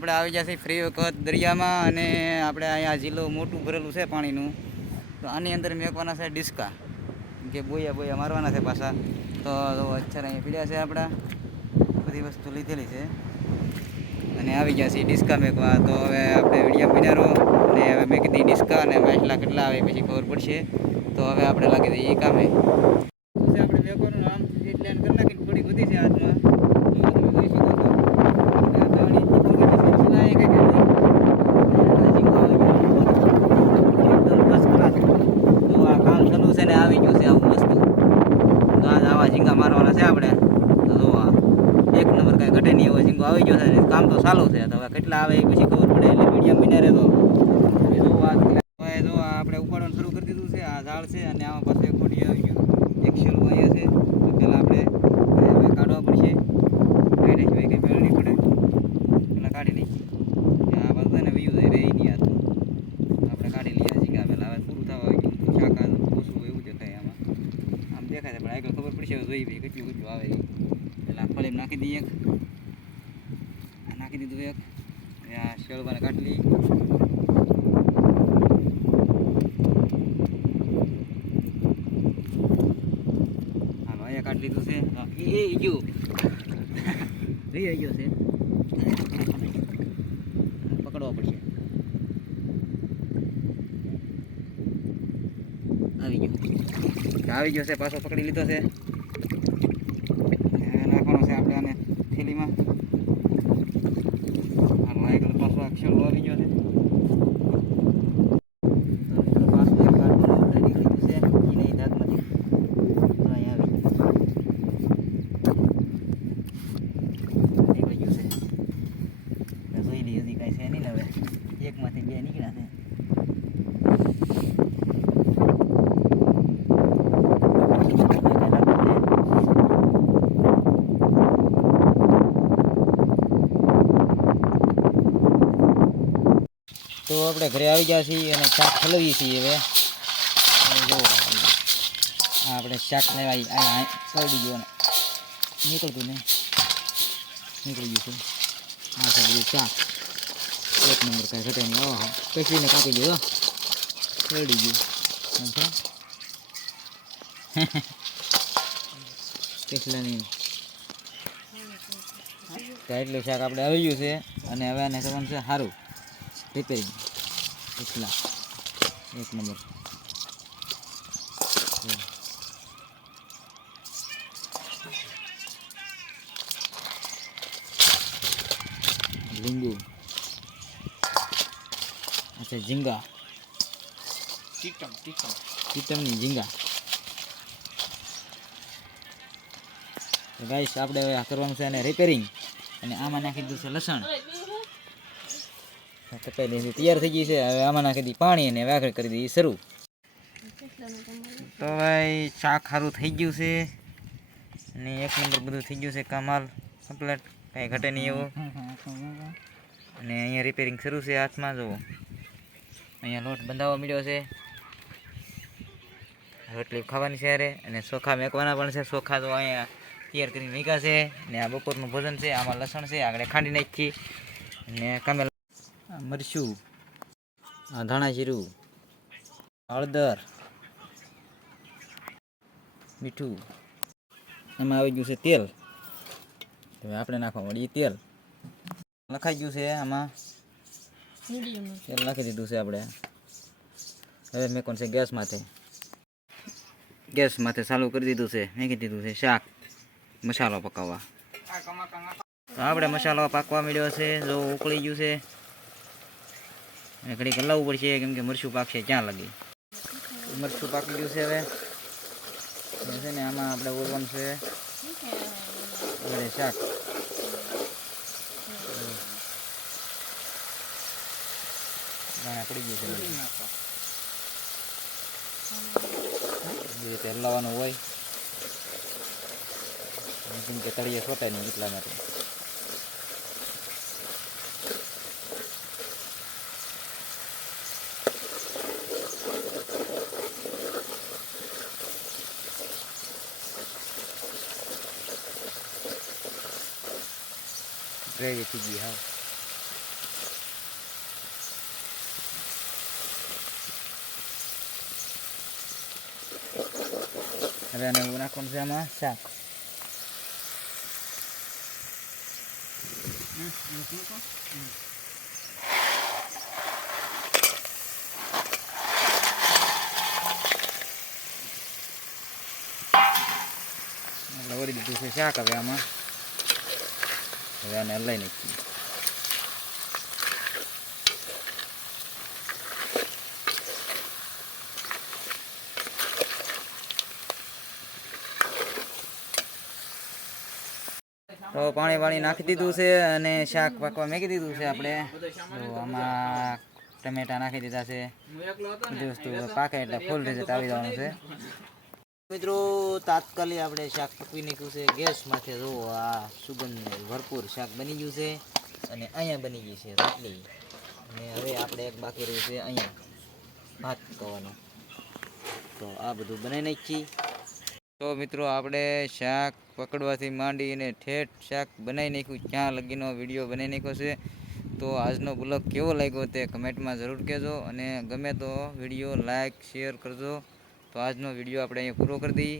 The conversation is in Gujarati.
આપણે આવી જશે ફ્રી વખત દરિયામાં અને આપણે અહીંયા જિલ્લો મોટું ભરેલું છે પાણીનું તો આની અંદર મેકવાના છે ડિસ્કા કે બોયા મારવાના છે પાછા તો અચ્છા અહીંયા પીડ્યા છે આપણા બધી વસ્તુ લીધેલી છે અને આવી ગયા છે ડિસ્કા મેકવા તો હવે આપણે વિડીયો પીનારો અને હવે મેં કીધી ડિસ્કા અને માછલા કેટલા આવે પછી ખબર પડશે તો હવે આપણે લાગી દઈએ એ કામે આપણે મેકવાનું આમ એટલે કરી નાખીને થોડી બધી છે હાથમાં આવી ગયું છે આવું વસ્તુ તો આજ આવા ઝીંગા મારવાના છે આપણે તો જોવા એક નંબર કાંઈ ઘટે નહીં એવો ઝીંગો આવી ગયો છે કામ તો ચાલુ છે તો હવે કેટલા આવે એ પછી ખબર પડે એટલે મીડિયમ બિના રહેતો જો આપણે ઉપાડવાનું શરૂ કરી દીધું છે આ ઝાડ છે અને આમાં પાસે ખોટી આવી ગયું એક શેલું અહીંયા છે તો પહેલાં આપણે કાઢવા પડશે કાઢી સિવાય કંઈ ફેર નહીં પડે પહેલાં કાઢી લઈએ આ બધું ને વયું જાય રહી નહીં આપણે કાઢી લઈએ ઝીંગા પહેલાં હવે પૂરું થવા આવી ગયું શાકા ઓછું એવું દેખાય આમ દેખાય છે પણ આગળ ખબર પડશે જોઈ ભાઈ કેટલું આવે પેલા ફળીમાં નાખી દઈએ એક નાખી દીધું એક આ શેળવાને કાઢી લઈએ હાલો અહીંયા કાઢી લીધું છે એ ગયું રહી ગયો છે પકડવા પડશે આવી ગયો છે પાછો પકડી લીધો છે નાખવાનો છે આપણે આને થેલીમાં પાછો અક્ષર આવી ગયો છે જોઈ લઈએ હજી કાંઈ છે નહીં ને હવે એકમાંથી બે નીકળ્યા છે તો આપણે ઘરે આવી ગયા છીએ અને શાક હલવીએ છીએ હવે જો આપણે શાક લેવા સરડી ગયો ને નીકળતું ને નીકળી ગયું છે આ છે બધું શાક એક નંબર કાંઈ ઘટે નહીં ઓહો પેશીને કાપી ગયો સરડી ગયું પેશલાની એટલું શાક આપણે આવી ગયું છે અને હવે આને કરવાનું છે સારું રિપેરિંગ એટલા એક નંબર લીંબુ અચ્છા ઝીંગા ચીટમની ઝીંગા તો ગાઈસ આપણે હવે કરવાનું છે અને રિપેરિંગ અને આમાં નાખી દીધું છે લસણ તપેલી તૈયાર થઈ ગઈ છે હવે આમાં નાખી દી પાણી અને વાઘર કરી દઈએ શરૂ તો ભાઈ શાક સારું થઈ ગયું છે અને એક નંબર બધું થઈ ગયું છે કમાલ કમ્પ્લેટ કાંઈ ઘટે નહીં એવું અને અહીંયા રિપેરિંગ શરૂ છે હાથમાં જુઓ અહીંયા લોટ બંધાવવા મળ્યો છે રોટલી ખાવાની છે અરે અને ચોખા મેકવાના પણ છે ચોખા તો અહીંયા તૈયાર કરીને મૂક્યા છે ને આ બપોરનું ભોજન છે આમાં લસણ છે આગળ ખાંડી નાખી અને કામે મરચું આ ધાણા જીરું હળદર મીઠું એમાં આવી ગયું છે તેલ હવે આપણે નાખવા મળીએ તેલ લખાઈ ગયું છે આમાં તેલ નાખી દીધું છે આપણે હવે મેં કોણ છે ગેસ માથે ચાલુ કરી દીધું છે મેં કીધું છે શાક મસાલો પકાવવા તો આપણે મસાલો પાકવા મળ્યો છે જો ઉકળી ગયું છે ઘડી હલાવવું પડશે કેમ કે મરચું પાકશે ક્યાં લાગી મરચું પાકી ગયું છે હવે છે ને આમાં આપણે ઓરવાનું છે શાક પડી ગયું છે જે રીતે હલાવવાનું હોય કેમ કે તળિયે છોટાય નહીં એટલા માટે ગ્રેવી થઈ ગઈ હા હવે આને એવું નાખવાનું છે આમાં શાક. વળી દીધું છે શાક. હવે આમાં હવે આને હલાઈ નાખીએ. તો પાણી નાખી દીધું છે અને શાક પાકવા મેકી દીધું છે આપણે. તો આમાં ટમેટા નાખી દીધા છે. બધી વસ્તુ પાકે એટલે ફૂલ રીતે આવી જવાનું છે. મિત્રો તાત્કાલિક આપણે શાક પકવી નાખ્યું છે ગેસમાંથી. જો આ સુગંધ ભરપૂર શાક બની ગયું છે અને અહીંયા બની ગઈ છે રોટલી. અને હવે આપણે એક બાકી રહ્યું છે અહીંયા ભાત પકવવાનું. તો આ બધું બનાવી નાખીએ. તો મિત્રો આપણે શાક પકડવાથી માંડીને ઠેઠ શાક બનાવી નાખ્યું ત્યાં લગીનો વિડીયો બનાવી નાખ્યો છે. તો આજનો બ્લોગ કેવો લાગ્યો તે કમેન્ટમાં જરૂર કહેજો અને ગમે તો વિડીયો લાઈક શેર કરજો. તો આજનો વિડીયો આપણે અહીંયા પૂરો કરી દઈએ.